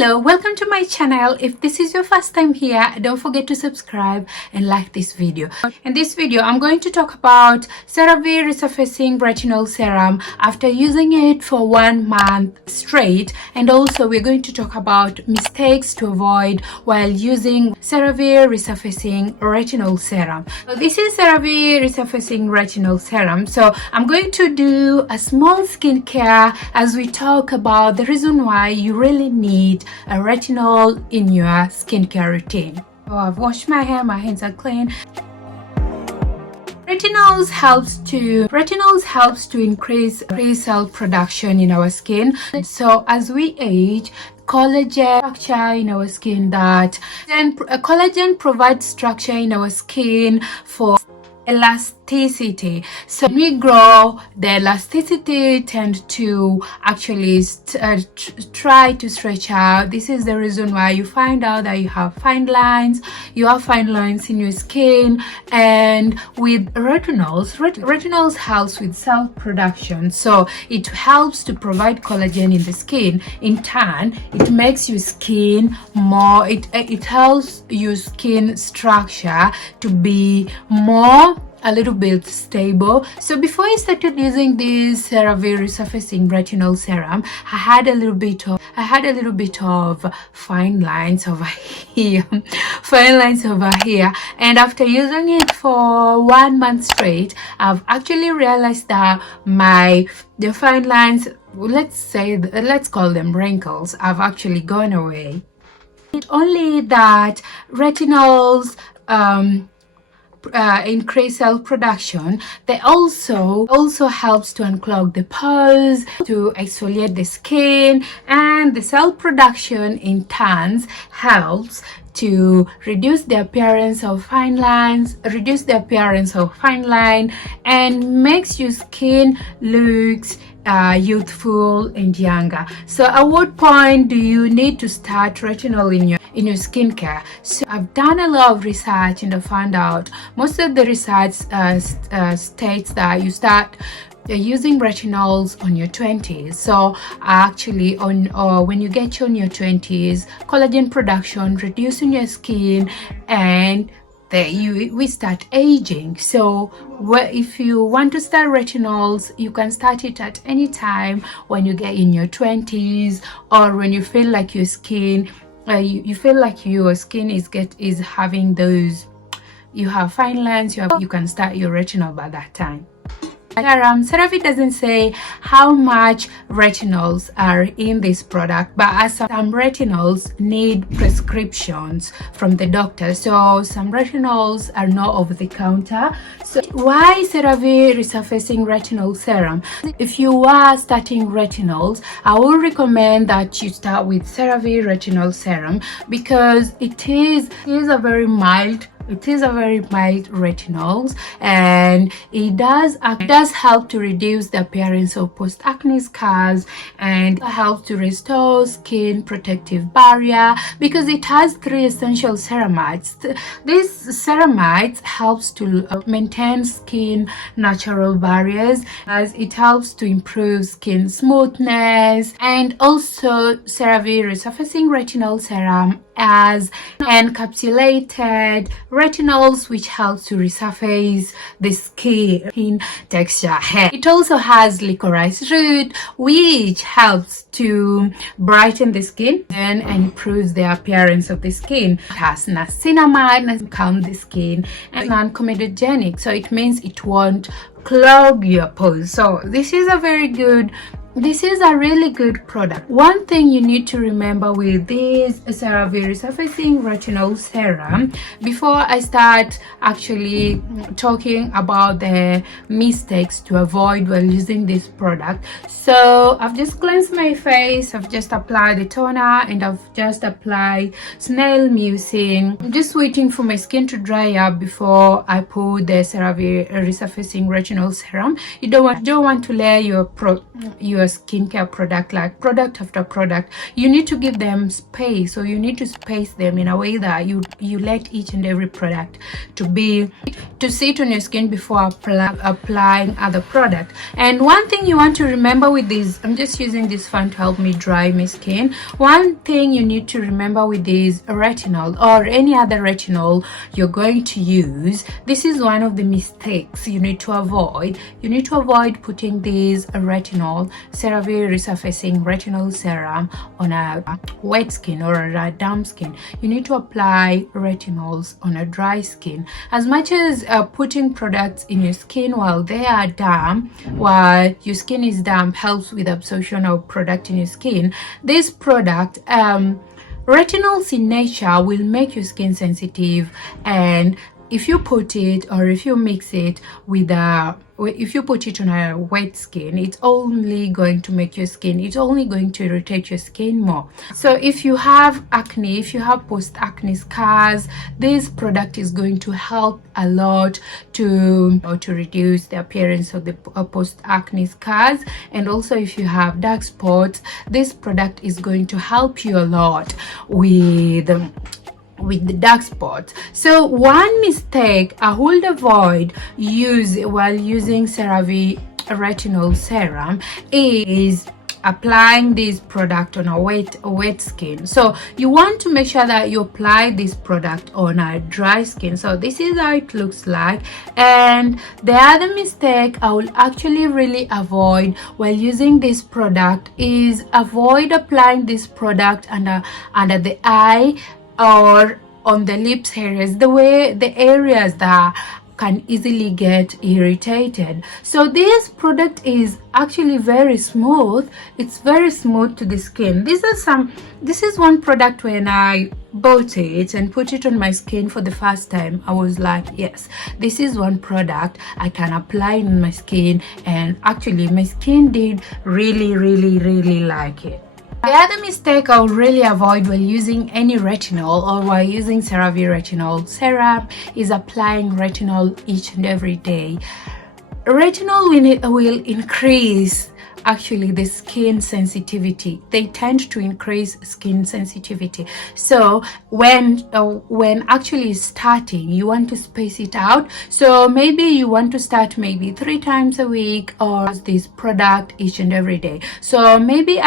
Hello, welcome to my channel. If this is your first time here, don't forget to subscribe and like this video. In this video, I'm going to talk about Cerave Resurfacing Retinol Serum after using it for 1 month straight, and also we're going to talk about mistakes to avoid while using Cerave Resurfacing Retinol Serum. So this is Cerave Resurfacing Retinol Serum. So I'm going to do a small skincare as we talk about the reason why you really need a retinol in your skincare routine. So I've washed my hair, my hands are clean. Retinols helps to increase cell production in our skin. So as we age, collagen structure in our skin collagen provides structure in our skin for elasticity. So when we grow, the elasticity tend to actually try to stretch out. This is the reason why you find out that you have fine lines in your skin. And with retinols helps with cell production, so it helps to provide collagen in the skin. In turn, it makes your skin more, it helps your skin structure to be a little bit stable. So before I started using this Cerave Resurfacing Retinol Serum, I had a little bit of fine lines over here, and after using it for 1 month straight, I've actually realized that the fine lines, let's call them wrinkles, have actually gone away. Not only that, retinols increase cell production, they also helps to unclog the pores, to exfoliate the skin, and the cell production in turn helps to reduce the appearance of fine lines, and makes your skin looks youthful and younger. So at what point do you need to start retinol in your skincare? So I've done a lot of research and I found out most of the research states that you start using retinols on your 20s. So actually when you get on your 20s, collagen production reduces in your skin, and we start aging. So if you want to start retinols, you can start it at any time when you get in your 20s, or when you feel like your skin is having those, you have fine lines, you can start your retinol by that time. Cerave doesn't say how much retinols are in this product, but as some retinols need prescriptions from the doctor, so some retinols are not over the counter. So why Cerave Resurfacing Retinol Serum? If you are starting retinols, I would recommend that you start with Cerave Retinol Serum, because it is a very mild retinol, and it does help to reduce the appearance of post-acne scars, and helps to restore skin protective barrier, because it has 3 essential ceramides. These ceramides helps to maintain skin natural barriers, as it helps to improve skin smoothness. And also Cerave Resurfacing Retinol Serum as encapsulated retinols, which helps to resurface the skin texture. It also has licorice root, which helps to brighten the skin and improves the appearance of the skin. It has niacinamide, calm the skin, and non-comedogenic, so it means it won't clog your pores. So this is a really good product. One thing you need to remember with this Cerave Resurfacing Retinol Serum, before I start actually talking about the mistakes to avoid while using this product, so I've just cleansed my face, I've just applied the toner, and I've just applied snail mucin. I'm just waiting for my skin to dry up before I put the Cerave Resurfacing Retinol Serum. You don't want to layer your skincare product, like product after product, you need to give them space. So you need to space them in a way that you let each and every product to sit on your skin before applying other product. And one thing you want to remember with this, I'm just using this fan to help me dry my skin. One thing you need to remember with this retinol or any other retinol you're going to use, this is one of the mistakes you need to avoid. You need to avoid putting this retinol, Cerave Resurfacing Retinol Serum, on a wet skin or a damp skin. You need to apply retinols on a dry skin. As much as putting products in your skin while they are damp, while your skin is damp, helps with absorption of product in your skin, this product, retinols in nature, will make your skin sensitive. And if you put it, or if you mix it with if you put it on a wet skin, it's only going to make your skin, it's only going to irritate your skin more. So if you have acne, if you have post-acne scars, this product is going to help a lot to reduce the appearance of the post-acne scars. And also if you have dark spots, this product is going to help you a lot with the dark spots. So one mistake I would avoid while using CeraVe Retinol Serum is applying this product on a wet skin. So you want to make sure that you apply this product on a dry skin. So this is how it looks like. And the other mistake I will actually really avoid while using this product is avoid applying this product under the eye or on the lips areas, the areas that can easily get irritated. So this product is actually very smooth. It's very smooth to the skin. This is one product when I bought it and put it on my skin for the first time, I was like, yes, this is one product I can apply on my skin, and actually my skin did really like it. The other mistake I would really avoid while using any retinol or while using CeraVe Retinol Serum is applying retinol each and every day. Retinol will increase actually the skin sensitivity. They tend to increase skin sensitivity. So when actually starting, you want to space it out. So maybe you want to start maybe 3 times a week or this product each and every day. So maybe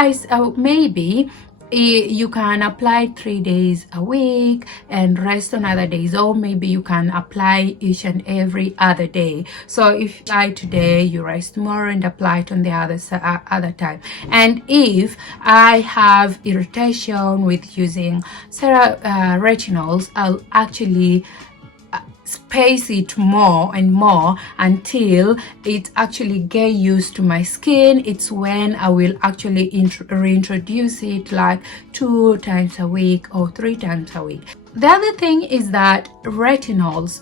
you can apply 3 days a week and rest on other days, or maybe you can apply each and every other day. So if you apply today, you rest tomorrow and apply it on the other time. And if I have irritation with using retinols, I'll actually space it more and more until it actually get used to my skin. It's when I will actually reintroduce it like 2 times a week or 3 times a week. The other thing is that retinols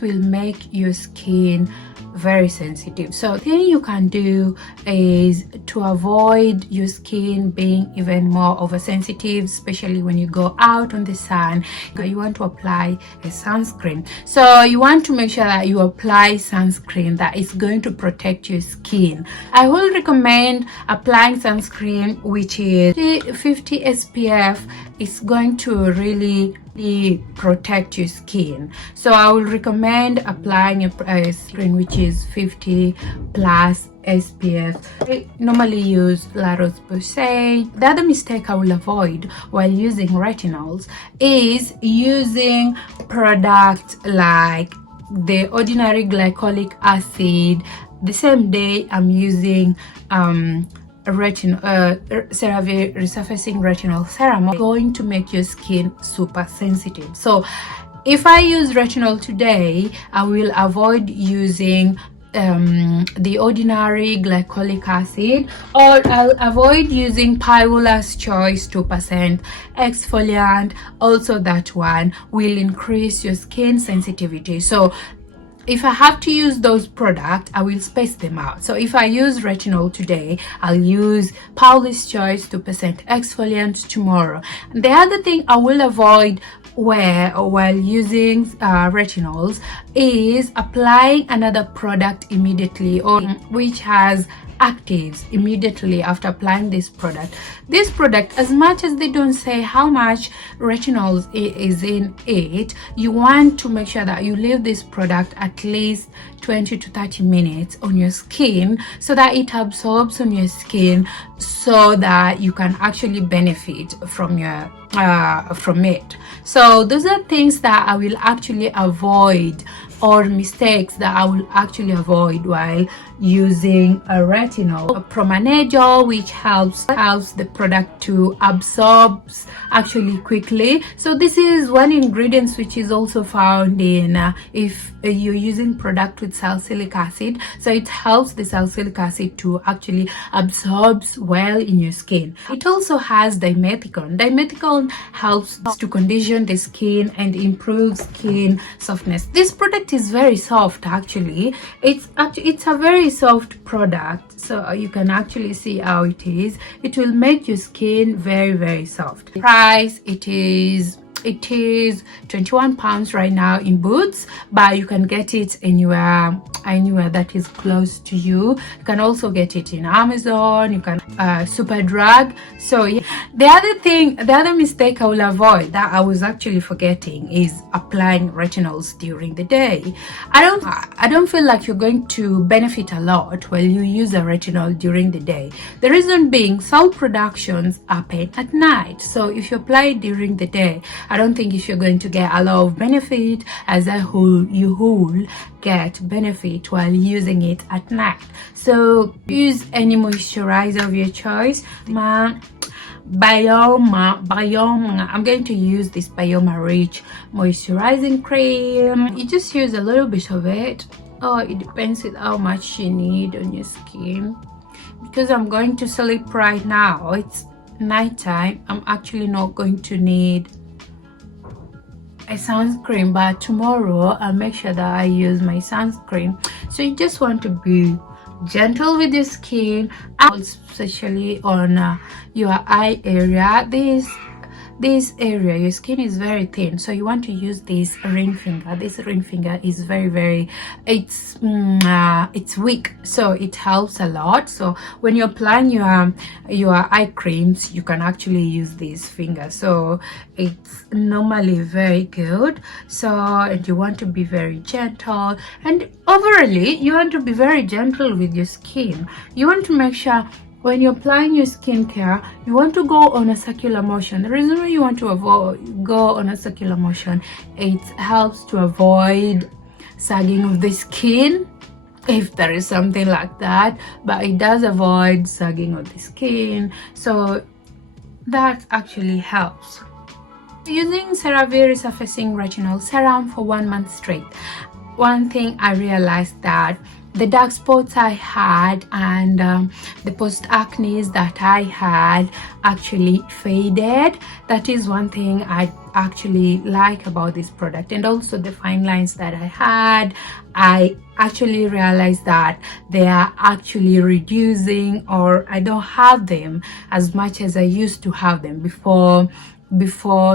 will make your skin very sensitive. So the thing you can do is to avoid your skin being even more oversensitive, especially when you go out on the sun. You want to apply a sunscreen. So you want to make sure that you apply sunscreen that is going to protect your skin. I will recommend applying sunscreen which is 50 SPF. It's going to really protect your skin. So I will recommend applying a sunscreen which is 50 plus SPF. I normally use La Roche-Posay. The other mistake I will avoid while using retinols is using products like the ordinary glycolic acid the same day I'm using CeraVe Resurfacing Retinol Serum. Going to make your skin super sensitive. So if I use retinol today, I will avoid using the ordinary glycolic acid, or I'll avoid using Paula's Choice 2% exfoliant. Also that one will increase your skin sensitivity. So if I have to use those products, I will space them out. So if I use retinol today, I'll use Paula's Choice 2% exfoliant tomorrow. And the other thing I will avoid while using retinols is applying another product immediately, or which has actives immediately after applying this product. This product, as much as they don't say how much retinol is in it, you want to make sure that you leave this product at least 20 to 30 minutes on your skin so that it absorbs on your skin, so that you can actually benefit from your from it. So those are things that I will actually avoid, or mistakes that I will actually avoid while using a retinol. Promanedol, which helps the product to absorb actually quickly. So this is one ingredient which is also found in if you're using product with salicylic acid, so it helps the salicylic acid to actually absorb well in your skin. It also has dimethicone. Dimethicone helps to condition the skin and improve skin softness. This product is very soft. Actually, it's a very soft product, so you can actually see how it is. It will make your skin very, very soft. Price, it is 21 pounds right now in Boots, but you can get it anywhere that is close to you. You can also get it in Amazon, you can Superdrug. So yeah, the other mistake I will avoid, that I was actually forgetting, is applying retinols during the day. I don't feel like you're going to benefit a lot while you use a retinol during the day. The reason being, cell productions happen at night, so if you apply it during the day, I don't think if you're going to get a lot of benefit as a whole. You will get benefit while using it at night. So use any moisturizer of your choice. Bioma, I'm going to use this Bioma Rich moisturizing cream. You just use a little bit of it. It depends on how much you need on your skin. Because I'm going to sleep right now, it's nighttime, I'm actually not going to need a sunscreen, but tomorrow I'll make sure that I use my sunscreen. So you just want to be gentle with your skin, especially on your eye area. This area, your skin is very thin, so you want to use this ring finger. This ring finger is very it's weak, so it helps a lot. So when you're applying your eye creams, you can actually use this finger, so it's normally very good. So, and you want to be very gentle, and overall you want to be very gentle with your skin. You want to make sure when you're applying your skincare, you want to go on a circular motion. The reason why you want to go on a circular motion, it helps to avoid sagging of the skin, if there is something like that, but it does avoid sagging of the skin, so that actually helps. Using Cerave Resurfacing Retinol Serum for 1 month straight, one thing I realized that the dark spots I had and the post acne that I had actually faded. That is one thing I actually like about this product. And also the fine lines that I had, I actually realized that they are actually reducing, or I don't have them as much as I used to have them before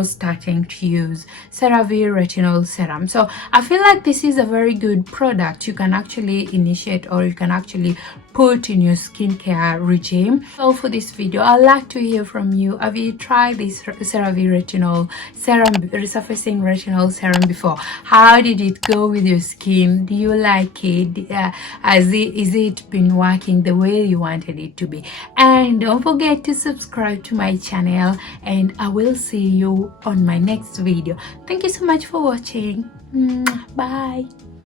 starting to use Cerave Retinol Serum. So I feel like this is a very good product you can actually initiate, or you can actually put in your skincare regime. So for this video, I'd like to hear from you. Have you tried this Cerave Retinol Serum, Resurfacing Retinol Serum before? How did it go with your skin? Do you like it? Is it been working the way you wanted it to be? And don't forget to subscribe to my channel, and I will see you on my next video. Thank you so much for watching. Bye.